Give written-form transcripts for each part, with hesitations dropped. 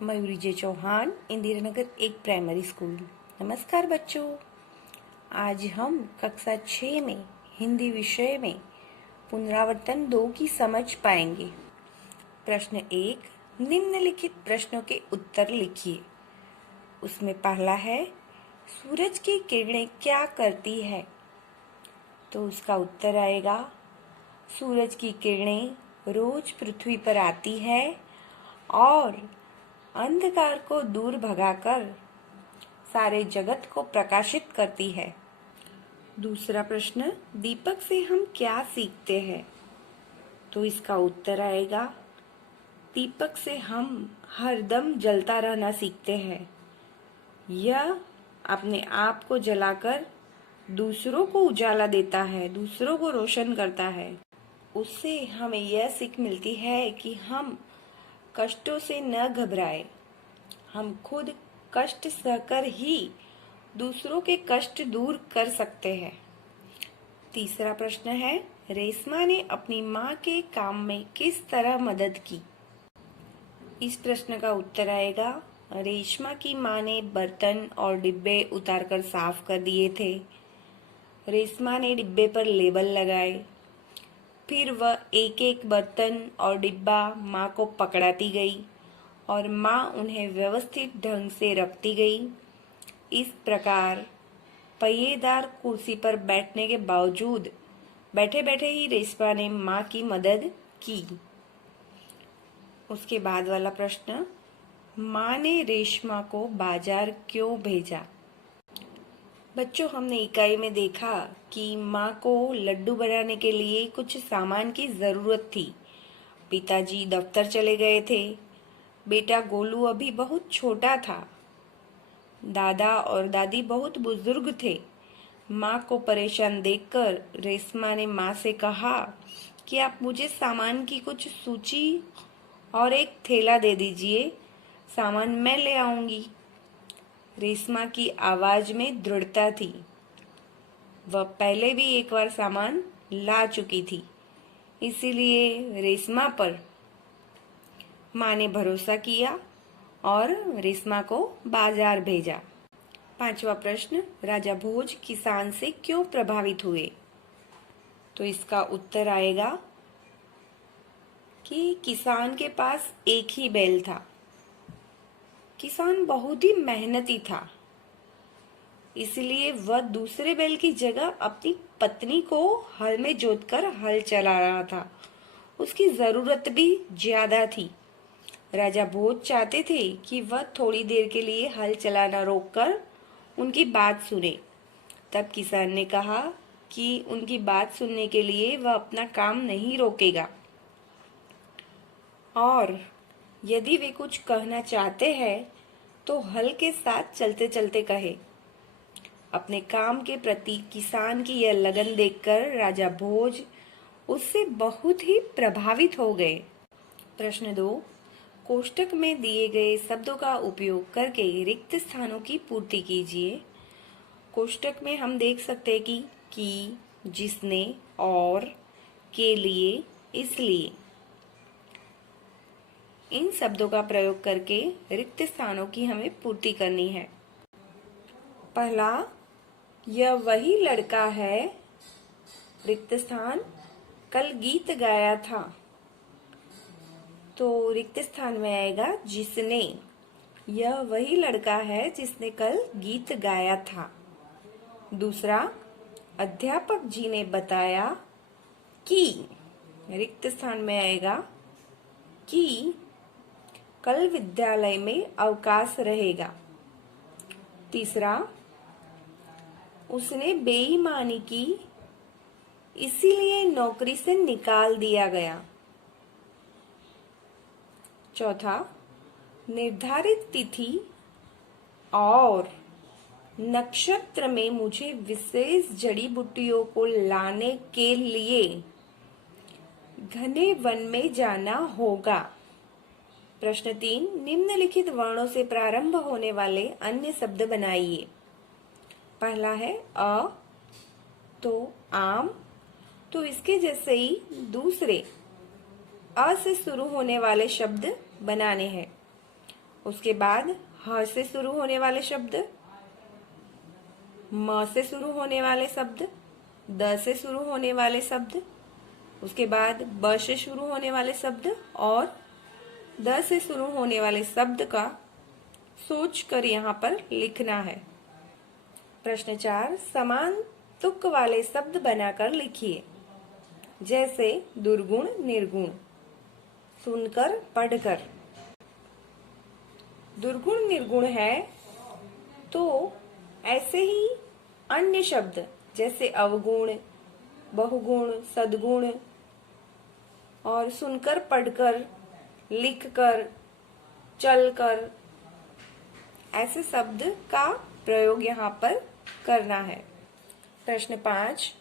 मयूरी जे चौहान, इंदिरा नगर एक primary school. नमस्कार बच्चों, आज हम कक्षा 6 में हिंदी विषय में पुनरावर्तन 2 की समझ पाएंगे। प्रश्न 1, निम्नलिखित प्रश्नों के उत्तर लिखिए। उसमें पहला है, सूरज की किरणें क्या करती है? तो उसका उत्तर आएगा, सूरज की किरणें रोज पृथ्वी पर आती है और अंधकार को दूर भगाकर सारे जगत को प्रकाशित करती है। दूसरा प्रश्न, दीपक से हम क्या सीखते हैं? तो इसका उत्तर आएगा, दीपक से हम हरदम जलता रहना सीखते हैं। यह अपने आप को जलाकर दूसरों को उजाला देता है, दूसरों को रोशन करता है। उससे हमें यह सीख मिलती है कि हम कष्टों से न घबराएं। हम खुद कष्ट सहकर ही दूसरों के कष्ट दूर कर सकते हैं। तीसरा प्रश्न है, रेशमा ने अपनी माँ के काम में किस तरह मदद की? इस प्रश्न का उत्तर आएगा, रेशमा की माँ ने बर्तन और डिब्बे उतारकर साफ कर दिए थे। रेशमा ने डिब्बे पर लेबल लगाए। फिर वह एक एक बर्तन और डिब्बा माँ को पकड़ाती गई और माँ उन्हें व्यवस्थित ढंग से रखती गई। इस प्रकार पहिएदार कुर्सी पर बैठने के बावजूद बैठे बैठे ही रेशमा ने माँ की मदद की। उसके बाद वाला प्रश्न, माँ ने रेशमा को बाजार क्यों भेजा? बच्चों, हमने इकाई में देखा कि माँ को लड्डू बनाने के लिए कुछ सामान की जरूरत थी। पिताजी दफ्तर चले गए थे। बेटा गोलू अभी बहुत छोटा था। दादा और दादी बहुत बुजुर्ग थे। माँ को परेशान देखकर रेशमा ने माँ से कहा कि आप मुझे सामान की कुछ सूची और एक थैला दे दीजिए, सामान मैं ले आऊंगी। रेशमा की आवाज में दृढ़ता थी। वह पहले भी एक बार सामान ला चुकी थी, इसीलिए रेशमा पर माँ ने भरोसा किया और रेशमा को बाजार भेजा। पांचवा प्रश्न, राजा भोज किसान से क्यों प्रभावित हुए? तो इसका उत्तर आएगा कि किसान के पास एक ही बैल था। किसान बहुत ही मेहनती था, इसलिए वह दूसरे बैल की जगह अपनी पत्नी को हल में जोतकर हल चला रहा था। उसकी जरूरत भी ज्यादा थी। राजा भोज चाहते थे कि वह थोड़ी देर के लिए हल चलाना रोककर उनकी बात सुने। तब किसान ने कहा कि उनकी बात सुनने के लिए वह अपना काम नहीं रोकेगा और यदि वे कुछ कहना चाहते हैं तो हल के साथ चलते चलते कहे। अपने काम के प्रति किसान की यह लगन देखकर राजा भोज उससे बहुत ही प्रभावित हो गए। प्रश्न 2, कोष्टक में दिए गए शब्दों का उपयोग करके रिक्त स्थानों की पूर्ति कीजिए। कोष्टक में हम देख सकते हैं कि, जिसने, और, के लिए, इसलिए, इन शब्दों का प्रयोग करके रिक्त स्थानों की हमें पूर्ति करनी है। पहला, यह वही लड़का है, रिक्त स्थान, कल गीत गाया था। तो रिक्त स्थान में आएगा जिसने। यह वही लड़का है जिसने कल गीत गाया था। दूसरा, अध्यापक जी ने बताया कि, रिक्त स्थान में आएगा कि कल विद्यालय में अवकाश रहेगा। तीसरा, उसने बेईमानी की, इसीलिए नौकरी से निकाल दिया गया। चौथा, निर्धारित तिथि और नक्षत्र में मुझे विशेष जड़ी बूटियों को लाने के लिए घने वन में जाना होगा। प्रश्न 3, निम्नलिखित वर्णों से प्रारंभ होने वाले अन्य शब्द बनाइए। पहला है अ, तो आम, तो इसके जैसे ही दूसरे अ से शुरू होने वाले शब्द बनाने हैं। उसके बाद ह से शुरू होने वाले शब्द, म से शुरू होने वाले शब्द, द से शुरू होने वाले शब्द, उसके बाद ब से शुरू होने वाले शब्द और द से शुरू होने वाले शब्द का सोच कर यहाँ पर लिखना है। प्रश्न 4, समान तुक वाले शब्द बनाकर लिखिए। जैसे दुर्गुण, निर्गुण, सुनकर, पढ़कर। दुर्गुण निर्गुण है तो ऐसे ही अन्य शब्द जैसे अवगुण, बहुगुण, सद्गुण और सुनकर, पढ़कर, लिखकर, चलकर, ऐसे शब्द का प्रयोग यहाँ पर करना है। प्रश्न 5,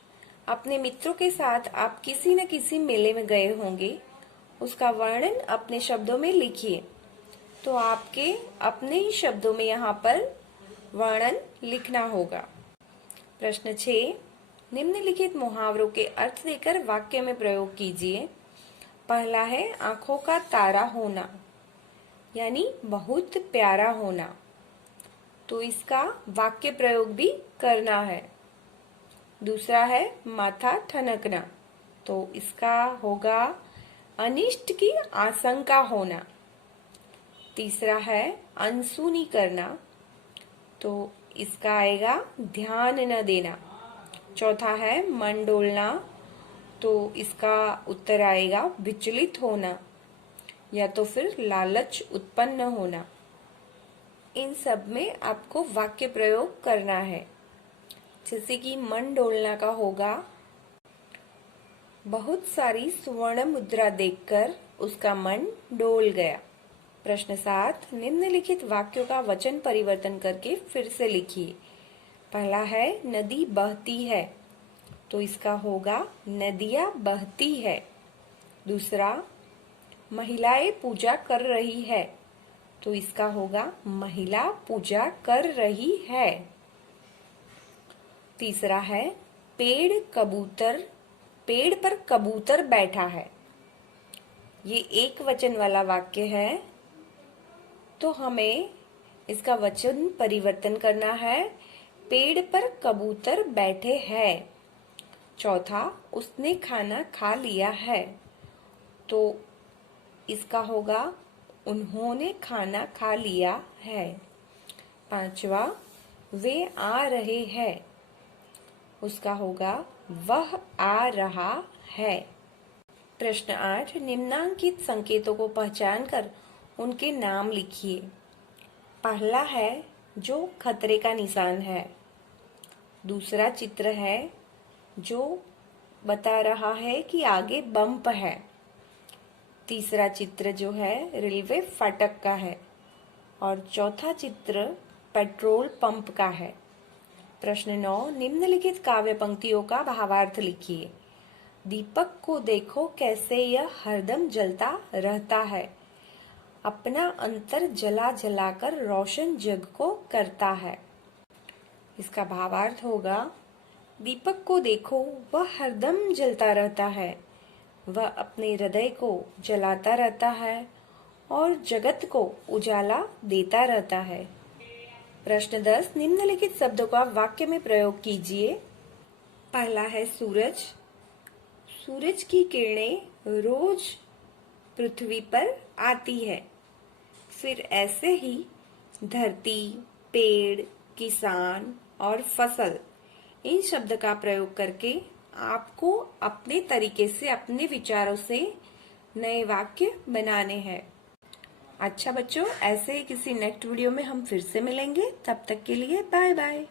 अपने मित्रों के साथ आप किसी न किसी मेले में गए होंगे, उसका वर्णन अपने शब्दों में लिखिए। तो आपके अपने ही शब्दों में यहाँ पर वर्णन लिखना होगा। प्रश्न 6, निम्नलिखित मुहावरों के अर्थ देकर वाक्य में प्रयोग कीजिए। पहला है आंखों का तारा होना, यानी बहुत प्यारा होना, तो इसका वाक्य प्रयोग भी करना है। दूसरा है माथा ठनकना, तो इसका होगा अनिष्ट की आशंका होना। तीसरा है अनसुनी करना, तो इसका आएगा ध्यान न देना। चौथा है मन डोलना, तो इसका उत्तर आएगा विचलित होना या तो फिर लालच उत्पन्न होना। इन सब में आपको वाक्य प्रयोग करना है। जैसे कि मन डोलना का होगा बहुत सारी स्वर्ण मुद्रा देखकर उसका मन डोल गया। प्रश्न 7, निम्नलिखित वाक्यों का वचन परिवर्तन करके फिर से लिखिए। पहला है नदी बहती है, तो इसका होगा नदियां बहती है। दूसरा, महिलाएं पूजा कर रही है, तो इसका होगा महिला पूजा कर रही है। तीसरा है पेड़ पर कबूतर बैठा है, ये एक वचन वाला वाक्य है, तो हमें इसका वचन परिवर्तन करना है। पेड़ पर कबूतर बैठे हैं। चौथा, उसने खाना खा लिया है, तो इसका होगा उन्होंने खाना खा लिया है। पांचवा, वे आ रहे हैं, उसका होगा वह आ रहा है। प्रश्न 8, निम्नांकित संकेतों को पहचानकर उनके नाम लिखिए। पहला है जो खतरे का निशान है। दूसरा चित्र है जो बता रहा है कि आगे बम्प है। तीसरा चित्र जो है रेलवे फाटक का है और चौथा चित्र पेट्रोल पंप का है। प्रश्न 9, निम्नलिखित काव्य पंक्तियों का भावार्थ लिखिए। दीपक को देखो कैसे यह हरदम जलता रहता है, अपना अंतर जला जलाकर रोशन जग को करता है। इसका भावार्थ होगा दीपक को देखो वह हरदम जलता रहता है, वह अपने हृदय को जलाता रहता है और जगत को उजाला देता रहता है। प्रश्न 10, निम्नलिखित शब्दों का वाक्य में प्रयोग कीजिए। पहला है सूरज। सूरज की किरणें रोज पृथ्वी पर आती है। फिर ऐसे ही धरती, पेड़, किसान और फसल, इन शब्द का प्रयोग करके आपको अपने तरीके से, अपने विचारों से नए वाक्य बनाने हैं। अच्छा बच्चों, ऐसे ही किसी नेक्स्ट वीडियो में हम फिर से मिलेंगे। तब तक के लिए बाय बाय।